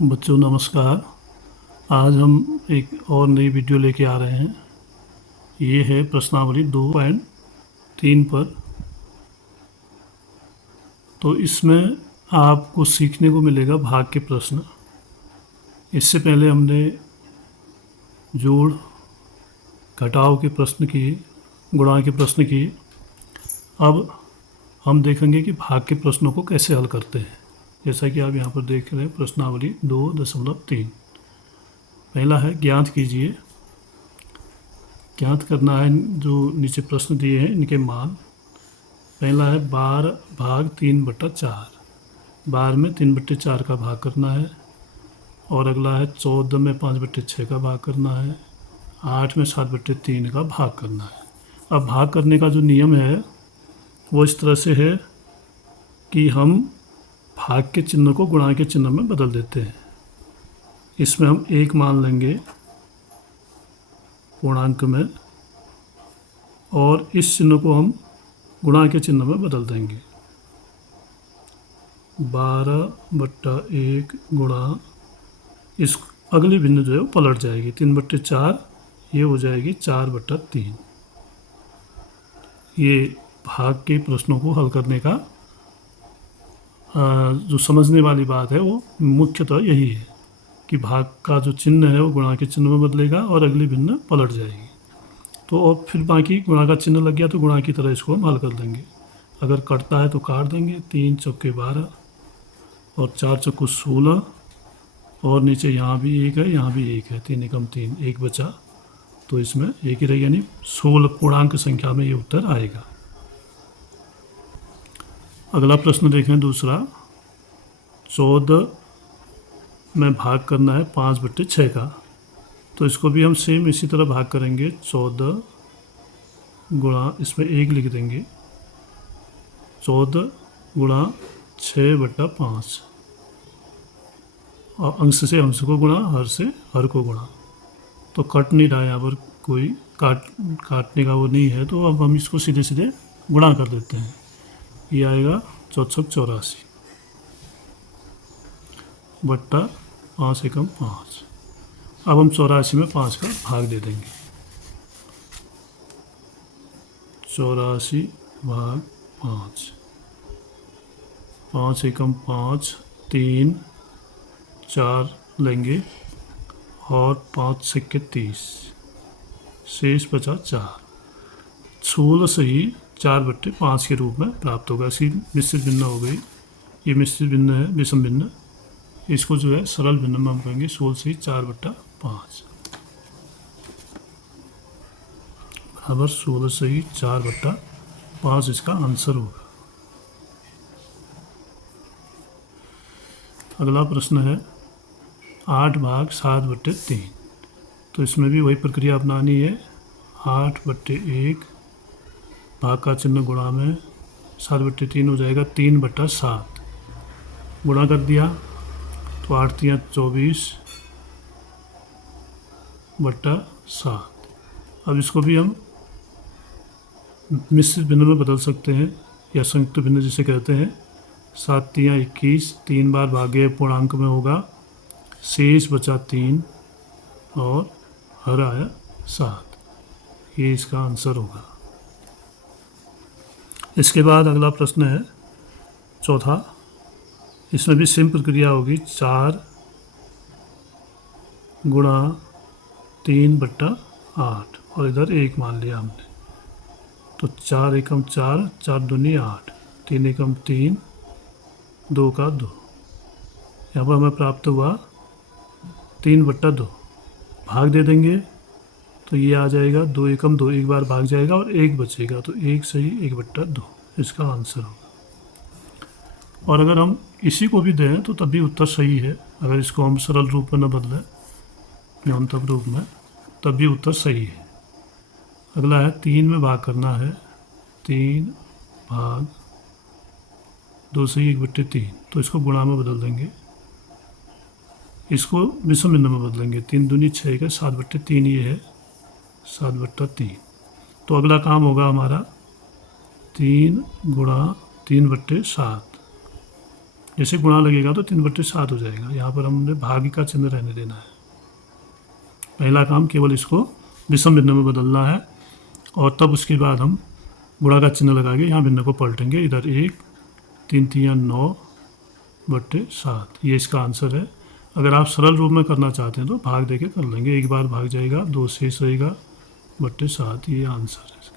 बच्चों नमस्कार। आज हम एक और नई वीडियो लेके आ रहे हैं। ये है प्रश्नावली 2.3 पर। तो इसमें आपको सीखने को मिलेगा भाग के प्रश्न। इससे पहले हमने जोड़ घटाव के प्रश्न किए, गुणा के प्रश्न किए। अब हम देखेंगे कि भाग के प्रश्नों को कैसे हल करते हैं। जैसा कि आप यहाँ पर देख रहे हैं प्रश्नावली 2.3। पहला है ज्ञात कीजिए। ज्ञात करना है जो नीचे प्रश्न दिए हैं इनके मान। पहला है 12/3/4। 12 में 3/4 का भाग करना है। और अगला है 14 में 5/6 का भाग करना है। 8 में 7/3 का भाग करना है। अब भाग करने का जो नियम है वो इस तरह से है कि हम भाग के चिन्ह को गुणा के चिन्ह में बदल देते हैं। इसमें हम 1 मान लेंगे पूर्णांक में, और इस चिन्ह को हम गुणा के चिन्ह में बदल देंगे। 12/1 गुणा, इस अगली भिन्न जो है वो पलट जाएगी। 3/4 ये हो जाएगी 4/3। ये भाग के प्रश्नों को हल करने का जो समझने वाली बात है वो मुख्यतः यही है कि भाग का जो चिन्ह है वो गुणा के चिन्ह में बदलेगा और अगली भिन्न पलट जाएगी। तो और फिर बाकी गुणा का चिन्ह लग गया तो गुणा की तरह इसको हम हल कर देंगे। अगर कटता है तो काट देंगे। 3 चौके 12 और 4 चौको 16, और नीचे यहाँ भी 1 है, यहाँ भी 1 है। 3 एकम 3, 1 बचा, तो इसमें 1 ही रहेगा, यानी 16 पूर्णांक संख्या में ये उत्तर आएगा। अगला प्रश्न देखें दूसरा। 14 में भाग करना है 5/6 का। तो इसको भी हम सेम इसी तरह भाग करेंगे। 14 गुणा, इसमें 1 लिख देंगे, 14 गुणा 6/5। और अंश से अंश को गुणा, हर से हर को गुणा। तो कट नहीं रहा है यहाँ पर, कोई काटने का वो नहीं है, तो अब हम इसको सीधे सीधे गुणा कर देते हैं। ये आएगा 484 बट्टा 5 एकम 5। अब हम 84 में 5 का भाग दे देंगे। 84 भाग 5, 5 एकम 5, 3 4 लेंगे, और 5 छक्के 30, शेष बचा 4। 16 से ही 4/5 के रूप में प्राप्त होगा। इसकी मिश्रित भिन्न हो गई। ये मिश्रित भिन्न है, विषम भिन्न। इसको जो है सरल भिन्न में हम कहेंगे 16 से ही 4/5 बराबर 16 से ही 4/5 इसका आंसर होगा। अगला प्रश्न है 8/7/3। तो इसमें भी वही प्रक्रिया अपनानी है। 8/1 भाग का चिन्ह गुणा में, 7/3 हो जाएगा 3/7। गुणा कर दिया तो 8 3 24/7। अब इसको भी हम मिश्रित भिन्न में बदल सकते हैं, या संयुक्त भिन्न जिसे कहते हैं। 7 3 21, 3 बार भागे पूर्णांक में होगा, शेष बचा 3 और हर आया 7। ये इसका आंसर होगा। इसके बाद अगला प्रश्न है चौथा। इसमें भी सेम प्रक्रिया होगी। 4 गुणा 3/8, और इधर 1 मान लिया हमने। तो 4 एकम 4, 4 दूनी 8, 3 एकम 3, 2 का 2। यहाँ पर हमें प्राप्त हुआ 3/2। भाग दे देंगे तो ये आ जाएगा 2 एकम 2, एक बार भाग जाएगा और 1 बचेगा, तो 1 सही 1/2 इसका आंसर होगा। और अगर हम इसी को भी दें तो तब भी उत्तर सही है। अगर इसको हम सरल रूप में न बदलें, न्यूनतम रूप में, तब भी उत्तर सही है। अगला है 3 में भाग करना है। 3 भाग 2 से 1/3। तो इसको गुणा में बदल देंगे, इसको विषम भिन्न में बदलेंगे। 3 दूनी 6 का 7/3 ये है, 7/3। तो अगला काम होगा हमारा 3 गुणा 3/7। जैसे गुणा लगेगा तो 3/7 हो जाएगा। यहाँ पर हमने भाग का चिन्ह रहने देना है। पहला काम केवल इसको विषम भिन्न में बदलना है और तब उसके बाद हम गुणा का चिन्ह लगा के यहाँ भिन्न को पलटेंगे। इधर 1, 3 3 9/7, ये इसका आंसर है। अगर आप सरल रूप में करना चाहते हैं तो भाग देके कर लेंगे, एक बार भाग जाएगा, 2 शेष रहेगा /7, ये आंसर है इसका।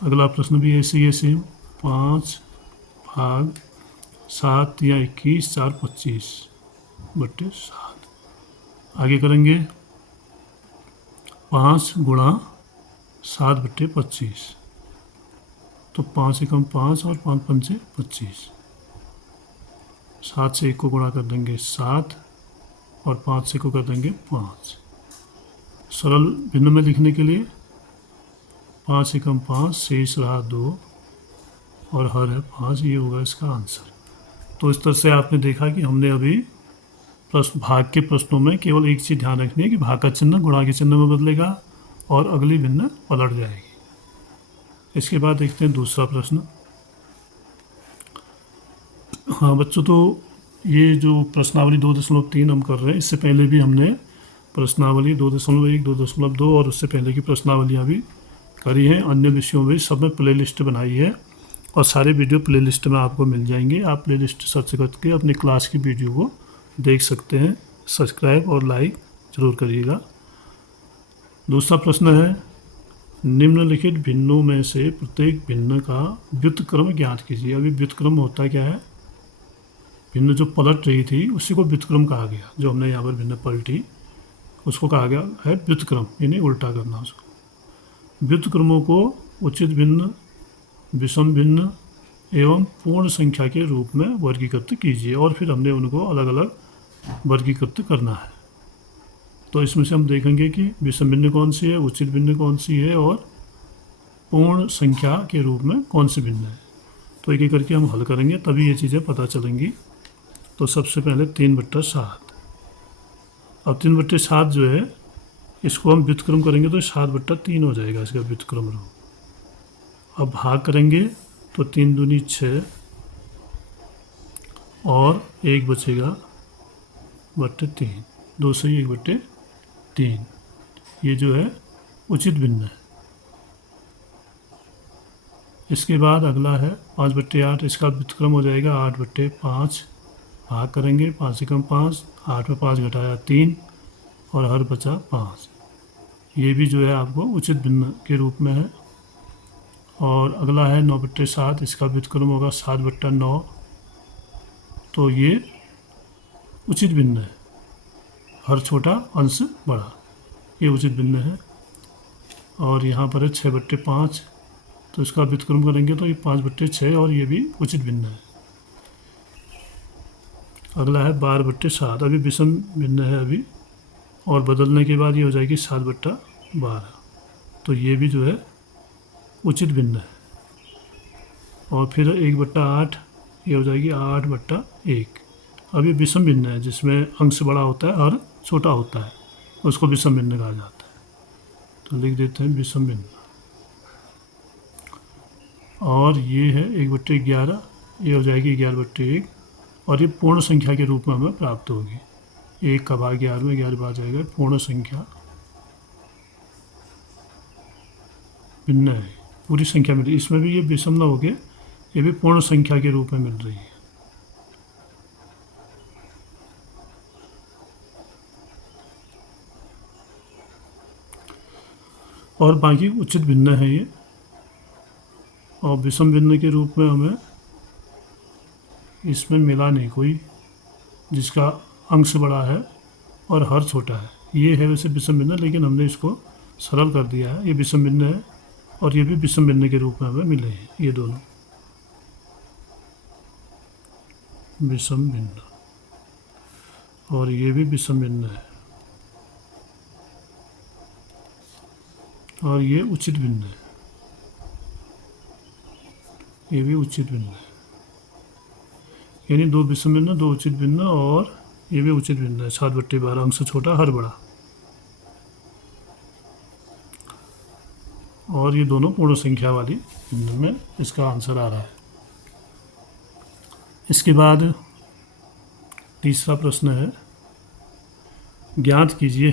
अगला प्रश्न भी ऐसे ही सेम, 5 भाग 7 या 21 4 25/7। आगे करेंगे 5 गुणा 7/25, तो 5 एकम 5 और 5 पंचे 25। 7 से 1 को गुणा कर देंगे 7 और 5 से को कर देंगे 5। सरल भिन्न में लिखने के लिए 5 एकम 5, शेष रहा 2 और हर है 5, ये होगा इसका आंसर। तो इस तरह से आपने देखा कि हमने अभी प्रश्न भाग के प्रश्नों में केवल एक चीज़ ध्यान रखनी है कि भाग का चिन्ह गुणा के चिन्ह में बदलेगा और अगली भिन्न पलट जाएगी। इसके बाद देखते हैं दूसरा प्रश्न। हाँ बच्चों, तो ये जो प्रश्नावली 2.3 हम कर रहे हैं, इससे पहले भी हमने प्रश्नावली 2.1, 2.2 और उससे पहले की प्रश्नावलियाँ भी करी हैं। अन्य विषयों में सब में प्ले लिस्ट बनाई है और सारे वीडियो प्ले लिस्ट में आपको मिल जाएंगे। आप प्ले लिस्ट सर्च करके अपनी क्लास की वीडियो को देख सकते हैं। सब्सक्राइब और लाइक ज़रूर करिएगा। दूसरा प्रश्न है, निम्नलिखित भिन्नों में से प्रत्येक भिन्न का व्युत्क्रम ज्ञात कीजिए। अभी व्युत्क्रम होता क्या है? भिन्न जो पलट रही थी उसी को व्युत्क्रम कहा गया। जो हमने यहाँ पर भिन्न पलटी उसको कहा गया है व्युत्क्रम, यानी उल्टा करना उसको। व्युत्क्रमों को उचित भिन्न, विषम भिन्न एवं पूर्ण संख्या के रूप में वर्गीकृत कीजिए और फिर हमने उनको अलग अलग वर्गीकृत करना है। तो इसमें से हम देखेंगे कि विषम भिन्न कौन सी है, उचित भिन्न कौन सी है और पूर्ण संख्या के रूप में कौन सी भिन्न है। तो एक एक करके हम हल करेंगे, तभी ये चीज़ें पता चलेंगी। तो सबसे पहले 3/7। अब 3/7 जो है इसको हम व्युत्क्रम करेंगे तो 7/3 हो जाएगा इसका व्युत्क्रम रूप। अब भाग करेंगे तो 3 दूनी 6 और 1 बचेगा /3, 2 से 1/3। ये जो है उचित भिन्न है। इसके बाद अगला है 5/8, इसका व्युत्क्रम हो जाएगा 8/5। भाग करेंगे 5 एकम 5, 8 में 5 घटाया 3 और हर बचा 5। ये भी जो है आपको उचित भिन्न के रूप में है। और अगला है 9/7, इसका व्युत्क्रम होगा 7/9। तो ये उचित भिन्न है, हर छोटा अंश बड़ा, ये उचित भिन्न है। और यहाँ पर है 6/5, तो इसका व्युत्क्रम करेंगे तो ये 5/6 और ये भी उचित भिन्न है। अगला है 12/7, अभी विषम भिन्न है अभी, और बदलने के बाद ये हो जाएगी 7/12। तो ये भी जो है उचित भिन्न है। और फिर 1/8, ये हो जाएगी 8/1। अब ये विषम भिन्न है जिसमें अंश बड़ा होता है और छोटा होता है, उसको विषम भिन्न कहा जाता है। तो लिख देते हैं विषम भिन्न। और ये है 1/11, ये हो जाएगी 11/1 और ये पूर्ण संख्या के रूप में हमें प्राप्त होगी। 1 का भाग 11 में 11 आ जाएगा, पूर्ण संख्या भिन्न है, पूरी संख्या मिल रही है। इसमें भी ये विषम न हो गए, ये भी पूर्ण संख्या के रूप में मिल रही है। और बाकी उचित भिन्न है ये। और विषम भिन्न के रूप में हमें इसमें मिला नहीं कोई जिसका अंश बड़ा है और हर छोटा है। ये है वैसे विषम भिन्न, लेकिन हमने इसको सरल कर दिया है। ये विषम भिन्न है और ये भी विषम भिन्न के रूप में हमें मिले हैं, ये दोनों विषम भिन्न। और ये भी विषम भिन्न है और ये उचित भिन्न है, ये भी उचित भिन्न है। यानी 2 विषम भिन्न, 2 उचित भिन्न और ये भी उचित भिन्न है। 7/12, अंश छोटा हर बड़ा। और ये दोनों पूर्ण संख्या वाली भिन्न में इसका आंसर आ रहा है। इसके बाद तीसरा प्रश्न है, ज्ञात कीजिए।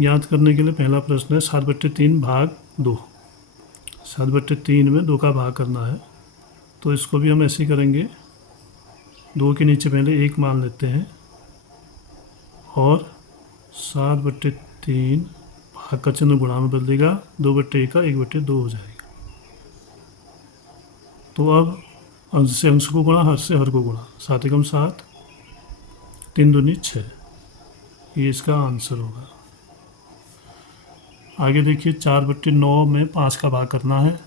ज्ञात करने के लिए पहला प्रश्न है 7/3 भाग 2। 7/3 में 2 का भाग करना है, तो इसको भी हम ऐसे ही करेंगे। 2 के नीचे पहले 1 मान लेते हैं और 7/3 भाग का चिन्ह गुणा में बदल देगा, 2/1 का 1/2 हो जाएगा। तो अब अंश से अंश को गुणा, हर से हर को गुणा, 7 एकम 7, 3 दूनी 6, ये इसका आंसर होगा। आगे देखिए 4/9 में 5 का भाग करना है,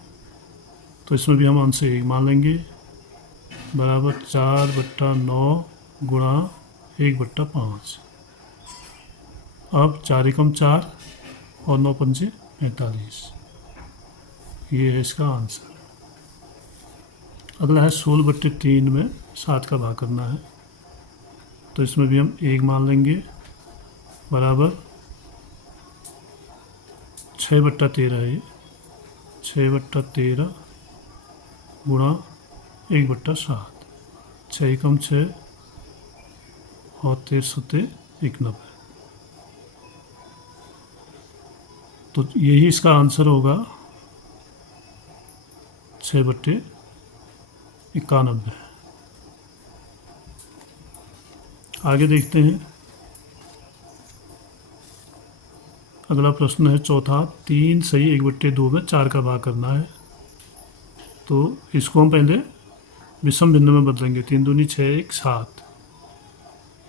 तो इसमें भी हम अंश से 1 मान लेंगे, बराबर 4/9 गुणा 1/5। अब 4 एकम 4 और 9 पंचे 45, ये है इसका आंसर। अगला है 16/3 में 7 का भाग करना है, तो इसमें भी हम 1 मान लेंगे, बराबर 6/13 है ये, 6/13 गुणा 1/7, 6 एकम 6 और 13 91, तो यही इसका आंसर होगा 6/91। आगे देखते हैं, अगला प्रश्न है चौथा, 3 सही 1/2 में 4 का भाग करना है, तो इसको हम पहले विषम भिन्न में बदलेंगे। 3 दूनी 6, 1 7,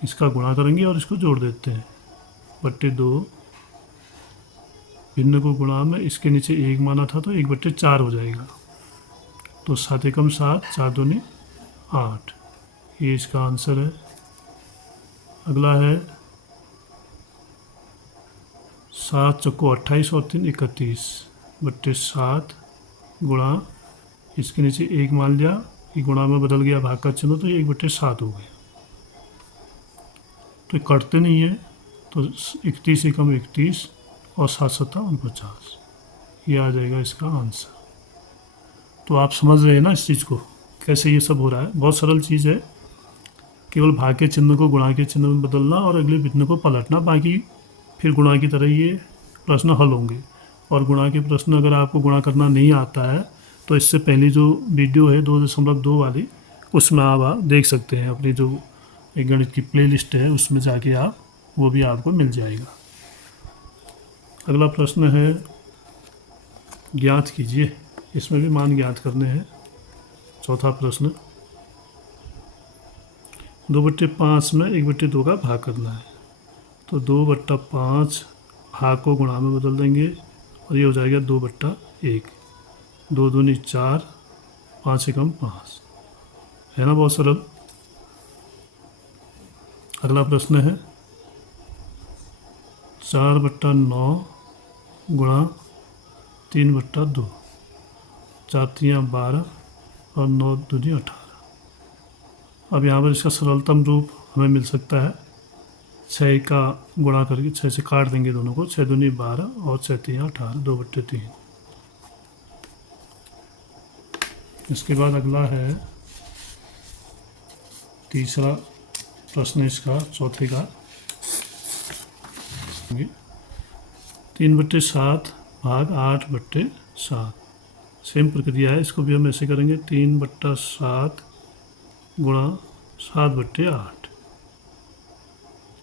इसका गुणा करेंगे और इसको जोड़ देते हैं, 1/2 भिन्न को गुणा में इसके नीचे 1 माना था तो 1/4 हो जाएगा, तो 7 एकम 7, 4 दूनी 8, ये इसका आंसर है। अगला है 7 चौको 28 और 3 31, 7 गुणा, इसके नीचे 1 मान लिया, ये गुणा में बदल गया भाग का चिन्ह, तो ये 1/7 हो गया, तो ये कटते नहीं है, तो 31 एकम 31 और 7 7 49, ये आ जाएगा इसका आंसर। तो आप समझ रहे हैं ना इस चीज़ को, कैसे ये सब हो रहा है। बहुत सरल चीज़ है, केवल भाग के चिन्ह को गुणा के चिन्ह में बदलना और अगले भिन्न को पलटना, बाकी फिर गुणा की तरह ये प्रश्न हल होंगे। और गुणा के प्रश्न अगर आपको गुणा करना नहीं आता है तो इससे पहली जो वीडियो है 2.2 वाली, उसमें आप देख सकते हैं, अपनी जो एक गणित की प्लेलिस्ट है उसमें जाके आप वो भी आपको मिल जाएगा। अगला प्रश्न है ज्ञात कीजिए, इसमें भी मान ज्ञात करने हैं। चौथा प्रश्न, 2/5 में 1/2 का भाग करना है, तो 2/5 भाग को गुणा में बदल देंगे और ये हो जाएगा 2/1, 2 दूनी 4, 5 एकम 5, है ना, बहुत सरल। अगला प्रश्न है 4/9 गुणा 3/2, 4 3 12 और 9 दूनी 18। अब यहाँ पर इसका सरलतम रूप हमें मिल सकता है, 6 का गुणा करके 6 से काट देंगे दोनों को, 6 दूनी 12 और 6 3 18, 2/3। इसके बाद अगला है तीसरा प्रश्न इसका, चौथे का, 3/7 भाग 8/7, सेम प्रक्रिया है, इसको भी हम ऐसे करेंगे, 3/7 गुणा 7/8,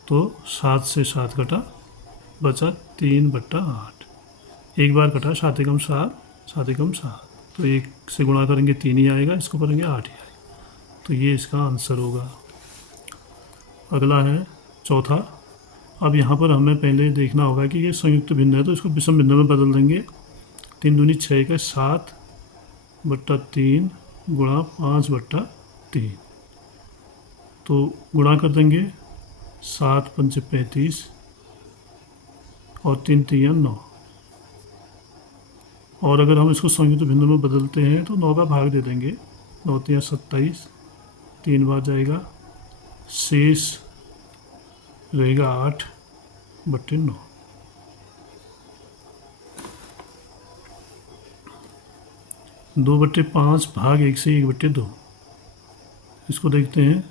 तो 7 से 7 कटा, बचा 3/8, एक बार कटा, 7 एकम 7, 7 एकम 7, तो 1 से गुणा करेंगे 3 ही आएगा, इसको करेंगे 8 ही आएगा, तो ये इसका आंसर होगा। अगला है चौथा। अब यहाँ पर हमें पहले देखना होगा कि ये संयुक्त भिन्न है, तो इसको विषम भिन्न में बदल देंगे। 3 दूनी 6 का 7/3 गुणा 5/3, तो गुणा कर देंगे, 7 पंचे 35 और 3 3 9, और अगर हम इसको संयुक्त भिन्न में बदलते हैं तो 9 का भाग दे देंगे, 9 3 27, 3 बार जाएगा, शेष रहेगा 8/9। दो बट्टे 5 भाग 1 से 1/2, इसको देखते हैं।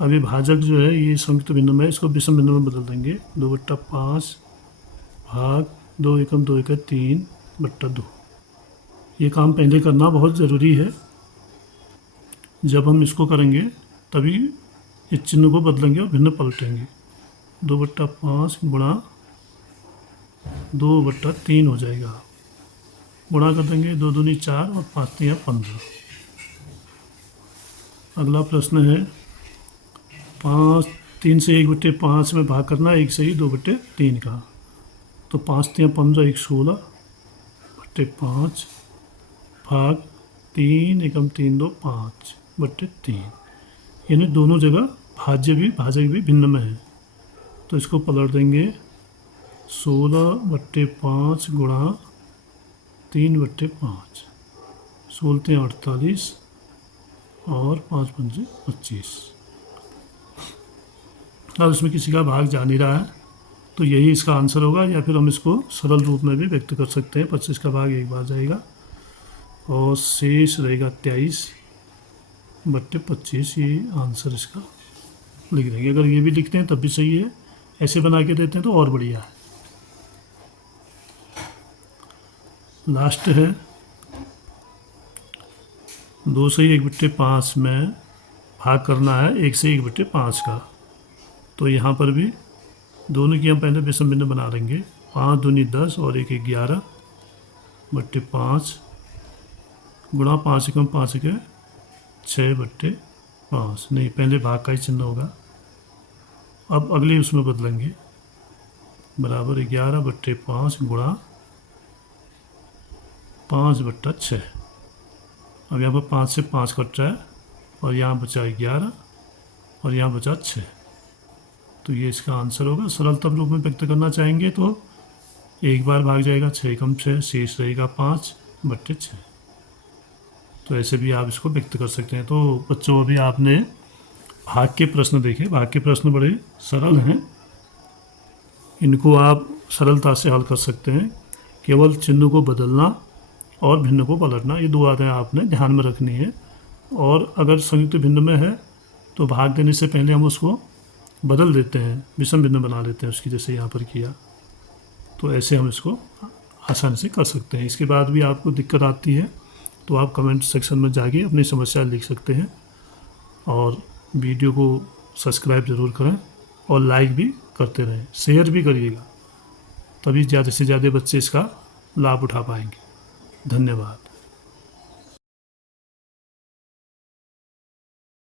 अभी भाजक जो है ये संयुक्त भिन्न में है, इसको विषम भिन्न में बदल देंगे। 2/5 भाग 2 एकम 2 एकम 3/2। ये काम पहले करना बहुत ज़रूरी है। जब हम इसको करेंगे तभी इस चिन्ह को बदलेंगे और भिन्न पलटेंगे। 2/5 गुणा 2/3 हो जाएगा। गुणा कर देंगे, 2 दूनी 4 और 5 3 15। अगला प्रश्न है 3 से 1/5 में भाग करना, 1 से ही 2/3 का। तो 5 3 15, 1 16/5 भाग 3 एकम 3 2 5/3। यानी दोनों जगह भाज्य भी भाजक भी भिन्न में है। तो इसको पलट देंगे। 16/5 गुणा 3/5, 16 48 और 5 5 25। अब इसमें किसी का भाग जा नहीं रहा है, तो यही इसका आंसर होगा। या फिर हम इसको सरल रूप में भी व्यक्त कर सकते हैं। 25 का भाग एक बार जाएगा और शेष रहेगा 23/25। ये आंसर इसका लिख देंगे। अगर ये भी लिखते हैं तब भी सही है, ऐसे बना के देते हैं तो और बढ़िया है। लास्ट है 2 से 1/5 में भाग करना है 1 से 1/5 का। तो यहाँ पर भी दोनों की हम पहले विषम भिन्न बना देंगे। 5 दूनी 10 और 1 11/5 गुणा 5 एकम 5 के 6/5। नहीं, पहले भाग का ही चिन्ह होगा। अब अगले उसमें बदलेंगे, बराबर 11/5 गुणा 5/6। अब यहाँ पर 5 से 5 कट रहा है और यहाँ बचा 11 और यहाँ बचा 6। तो ये इसका आंसर होगा। सरलतम रूप में व्यक्त करना चाहेंगे तो एक बार भाग जाएगा 6 एकम 6, शेष रहेगा 5/6। तो ऐसे भी आप इसको व्यक्त कर सकते हैं। तो बच्चों, अभी आपने भाग के प्रश्न देखे। भाग के प्रश्न बड़े सरल हैं, इनको आप सरलता से हल कर सकते हैं। केवल चिन्ह को बदलना और भिन्न को पलटना, ये 2 बातें आपने ध्यान में रखनी है। और अगर संयुक्त भिन्न में है तो भाग देने से पहले हम उसको बदल देते हैं, विषम भिन्न बना लेते हैं उसकी, जैसे यहाँ पर किया। तो ऐसे हम इसको आसानी से कर सकते हैं। इसके बाद भी आपको दिक्कत आती है तो आप कमेंट सेक्शन में जाके अपनी समस्या लिख सकते हैं। और वीडियो को सब्सक्राइब ज़रूर करें और लाइक भी करते रहें, शेयर भी करिएगा, तभी ज़्यादा से ज़्यादा बच्चे इसका लाभ उठा पाएंगे। धन्यवाद।